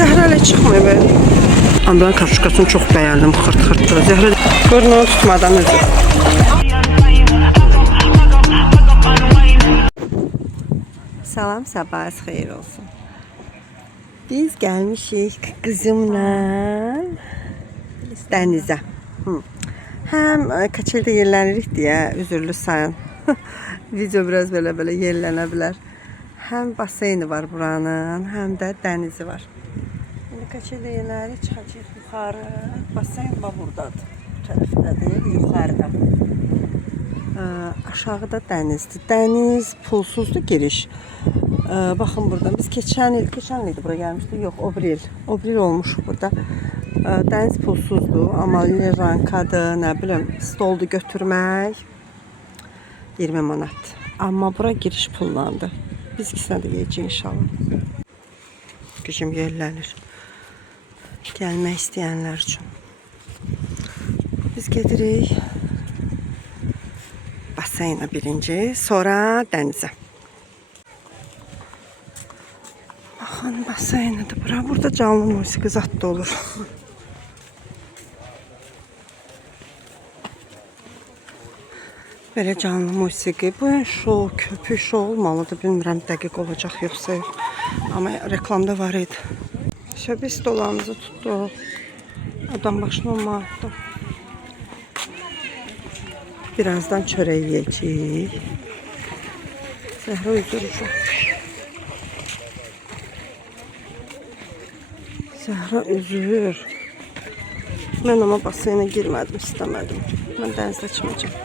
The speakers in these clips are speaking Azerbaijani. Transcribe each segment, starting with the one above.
Zəhra ilə çıxmıyor belə. Ambulan karşıqasını çox bəyəndim. Xırt-xırtdır. Zəhra burnunu tutmadan özür. Salam, sabahınız xeyir olsun. Biz gəlmişik qızımla dənizə. Həm kaçeldə yerlənirik deyə üzürlü sayın. Video biraz belə yerlənə bilər. Həm baseyni var buranın, həm də dənizi var. İndi kaçeldə yerlənirik, çıxacaq yuxarı. Baseyn var buradadır. Bu tərəfdədir, yuxarıda. Aşağıda dənizdir. Dəniz pulsuzdur giriş. Baxın buradan biz keçən il bura gəlmişdik. Yox, o bir il olmuş burada. Dəniz pulsuzdur, amma rankadır, nə bilim, stoldu götürmək 20 manat. Amma bura giriş pullandı. Biz ikisinə də yiyəcəyik inşallah. Gücüm yerlənir. Gəlmək istəyənlər üçün. Biz gedirik baseyna birinci, sonra dənizə. Baxın, baseynadır bura. Burada canlı musiqi zad da olur. Belə canlı musiqi. Bu şou, köpük şou olmalıdır. Bilmirəm, dəqiq olacaq yoxsa yox. Amma reklamda var idi. Şöbis dolamızı tutduq. Adam başına olmalıdır. Birazdan çörək yiyəcəyik. Zəhra üzürücü. Zəhra üzür. Mən ama baseyna girmədim, istəmədim. Mən dənizdə çıxmayacağım.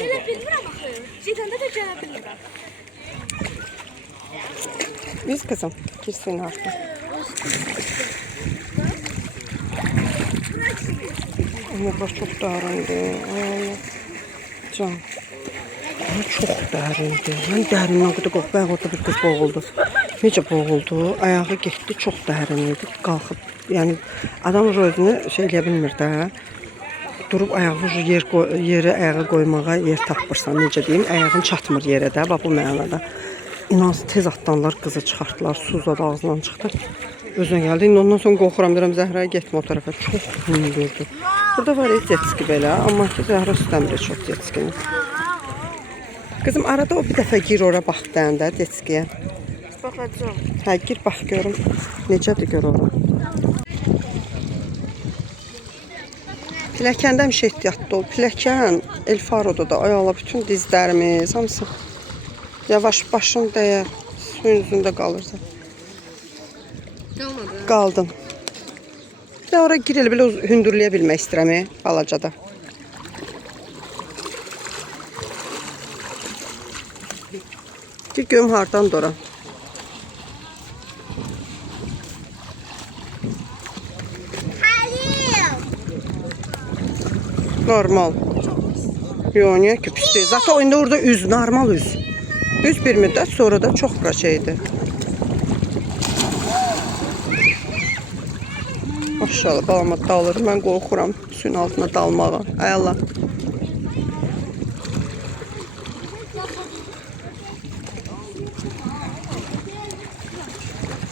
Gələ bilmirəm axı. Gedəndə də gələ bilmirəm. Biz kızım, girsin artıq. Onlar çox dərindir. Can. Çox dərindir. Mən dərindən qədər qorxub, orada bir qız boğuldu. Necə boğuldu? Ayağı getdi, çox dərin idi. Qalxıb, yəni adam özünü şey eləyə bilmir də. Durub ayağı yerə ayağa qoymağa yer tapmırsan, necə deyim, ayağın çatmır yerə də, bax bu mənada. İnansız tez atdanlar qızı çıxartdılar, suzla da ağzından çıxdı. Özünə gəldi. İndi ondan sonra qorxuram, deyirəm Zəhraya getmə o tərəfə. Çox hündürdür. Burada var jetski belə, amma ki Zəhra istəmir çox jetskini. Kızım arada o bir dəfə gir ora bax dəndə jetskiyə. Baxacağam. Hə, gir bax görüm. Necədir gör ora. Pilləkəndə həmişə ehtiyatlı ol. Pilləkən El Faro'da da ayaqla bütün dizlərimiz, hamısı yavaş başın dəyər, suyun üzündə qalırsan. Qalmadı. Qaldın. Bir də ora gir elə belə hündürləyə bilmək istəyirəm, balacada. Bir görüm hardan dora. Normal. Yox, niyə ki pis deyil. Zaten oyunda orada üz, normal üz. Üz bir müddət sonra da çox şeydir. Maşallah, balama dalır. Mən qorxuram suyun altına dalmağa. Ay Allah.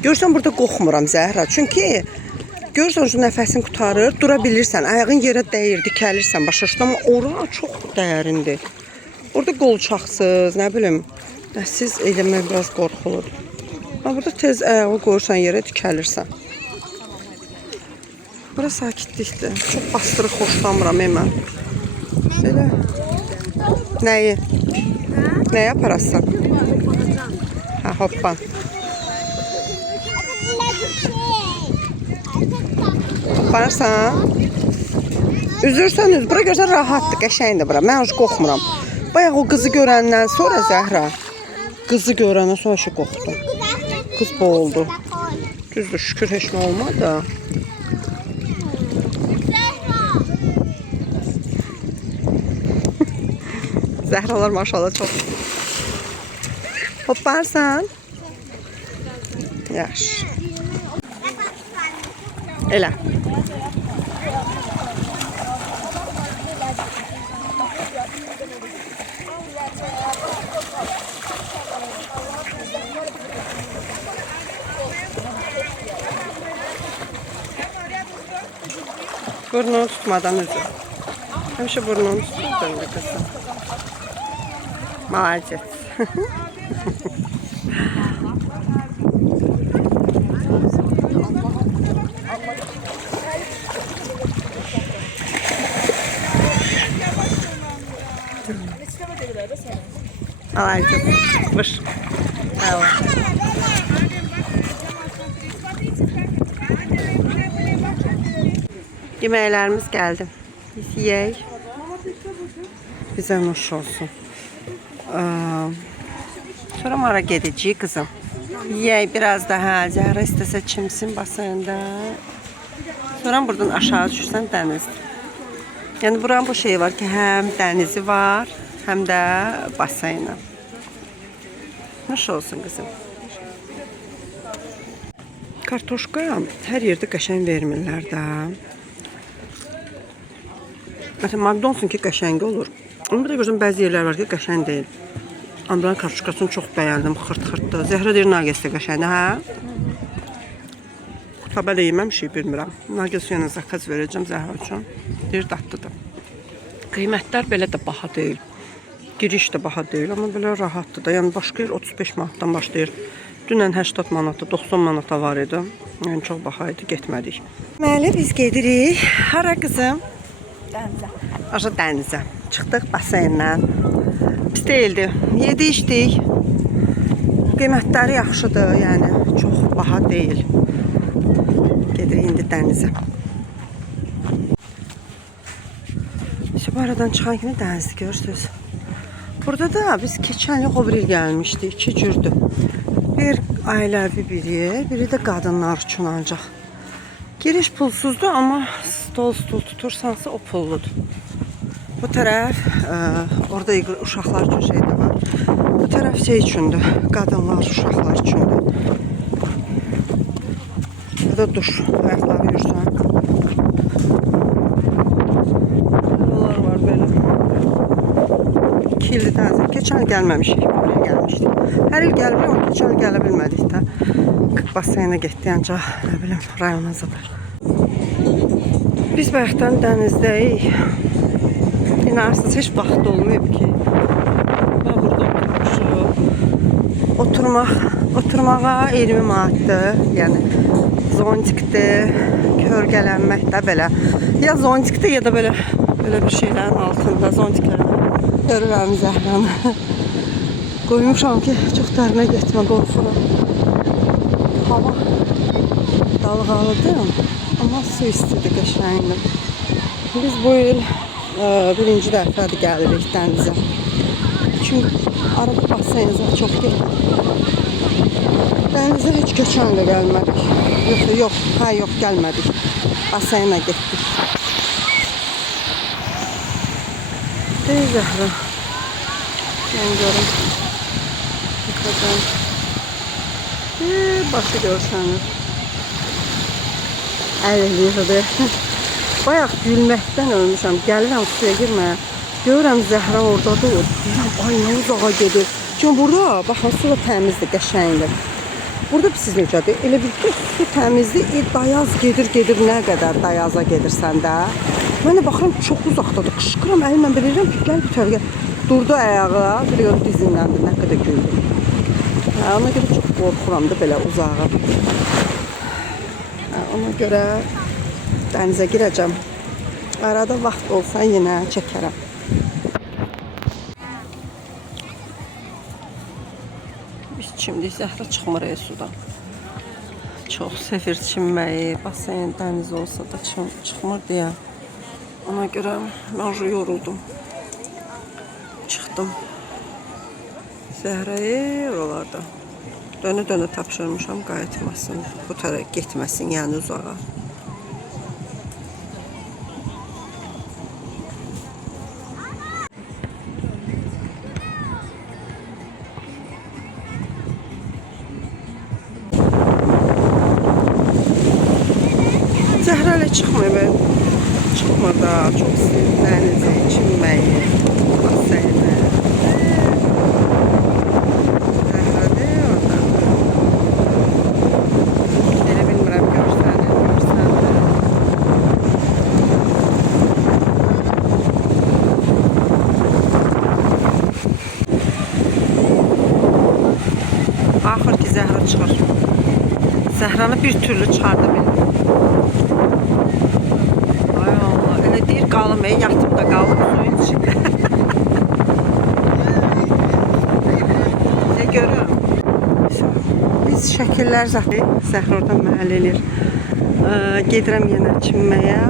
Görürsən, burada qorxmuram Zəhra. Çünki görürsən, şu nəfəsin qutarır, dura bilirsən, ayağın yerə dəyir, dikəlirsən, başa düşdün, amma ora çox dərindir. Orada qolçaqsız, nə bilim, siz eləmək biraz qorxulur. Amma burada tez ayağı qoyursan yerə, dikəlirsən. Bura sakitlikdir. Çox bastırıq xoşlamıram mən. Belə. Nəyi? Nəyə aparasan? Hə, hoppan. Apararsan. Üzürsən üz. Bura görsən rahatdır, qəşəngdir bura. Mən heç qorxmuram. Bayaq o qızı görəndən sonra Zəhra. Qızı görəndən sonra şu qorxdum. Qız boğuldu. Düzdür, şükür heç nə olmadı. Zəhralar maşallah çox. Hopparsan. Yaş. Elə. Burnunu tutmadan üzür. Həmişə burnunu tuturdun da qızım. Malacet. Malacet. Vır. Bravo. Yeməklərimiz gəldi. Biz yeyək. Bizə nuş olsun. Sonra mara gedəcəyik qızım. Yeyək biraz daha. Zəhra istəsə çimsin basında. Sonra buradan aşağı düşürsən dənizdir. Yəni buranın bu şeyi var ki, həm dənizi var, həm də basayna. Nuş olsun qızım. Kartoşka hər yerdə qəşəng vermirlər də. Məsələn, Magdonsun ki, qəşəngi olur. Amma bir də görürsən, bəzi yerlər var ki, qəşəng deyil. Amma buranın kartoşkasını çox bəyəndim, xırt-xırtdı. Zəhra deyir, Nagəsdə qəşəngdir, hə? Xutbə də yeməmişik, bilmirəm. Nagəs yenə zakaz verəcəm Zəhra üçün. Deyir, dadlıdır. Qiymətlər belə də baha deyil. Giriş də baha deyil, amma belə rahatdır da. Yəni, başqa yer 35 manatdan başlayır. Dünən 80 manata, 90 manata var idi. Yəni, çox baha idi, getmədik. Deməli, biz gedirik. Hara qızım? Dənizə. Aşağı dənizə. Çıxdıq baseynlə. Pis deyildi. Yedi içdik. Qiymətləri yaxşıdır, yəni çox baha deyil. Gedirik indi dənizə. İşte bu aradan çıxan kimi dənizdir, görürsünüz. Burada da biz keçən il o bir il gəlmişdik. İki cürdür. Bir ailəvi biri, biri də qadınlar üçün ancaq. Giriş pulsuzdur, amma stol tutursansa o pulludur. Bu tərəf, orada uşaqlar üçün şey də var. Bu tərəf şey üçündür, qadınlar, uşaqlar üçündür. Burada duş, ayaqları yürürsən. Bunlar var belə. 2 ildir təzə. Keçən il gəlməmişik, buraya gəlmişdik. Hər il gəlirik, amma keçən il gələ bilmədik də. Baseynə getdik, ancaq, nə bilim, rayonumuzadır. Biz bayaqdan dənizdəyik. İnarsınız, heç vaxt olmayıb ki. Bax, burada oturmuşuq. Oturmağa 20 manatdır. Yəni, zontikdir, körgələnmək də belə. Ya zontikdir, ya da belə bir şeylərin altında, zontiklərdə. Görürəm Zəhranı. Qoymuşam ki, çox dərinə getmə, qorxuram. Hava dalğalıdır, amma su istidir, qəşəngdir. Biz bu il birinci dəfədir gəlirik dənizə. Çünki araba baseynizə çox getdik. Dənizə heç keçən ilə gəlmədik. Yox, gəlmədik. Baseynə getdik. Deyir Zəhra. Mən görüm. Yıxacam. Başı görsənir. Əl eləyirdi. Bayaq gülməkdən ölmüşəm. Gəlirəm suya girməyə. Görürəm Zəhra oradadır. Deyirəm, ay nə uzağa gedir. Çünki burada, baxın, su da təmizdir, qəşəngdir. Burada siz necədir? Elə bir ki, su təmizdir. Dayaz gedir, nə qədər dayaza gedirsən də. Mən də baxıram, çox uzaqdadır. Qışqıram, əlimlə bilirəm ki, gəl bir tərəfə. Durdu ayağa, bir yol dizinləndir, nə qədər güldür. Ona görə çox qorxuram da belə uzağa. Ona görə dənizə girəcəm. Arada vaxt olsa yenə çəkərəm. Biz çimdik, Zəhra çıxmır sudan. Çox sevir çimməyi, baseyn, dəniz olsa da çıxmır deyə. Ona görə mən yoruldum. Çıxdım. Zəhrəyi oralarda. Dönə-dönə tapşırmışam qayıtmasın, bu tərəf getməsin, yəni uzağa. Zəhra ilə çıxmıyor, çıxmır da, çox sevir dənizi, çimməyi, baseyni. çıxır. Zəhranı bir türlü çıxarda bilmir. Ay Allah, elə deyir qalım, yatıb da qalım suyun içində. Ne görürəm? Biz şəkillər zaten Zəhra oradan mənə eləyir. Gedirəm yenə çimməyə.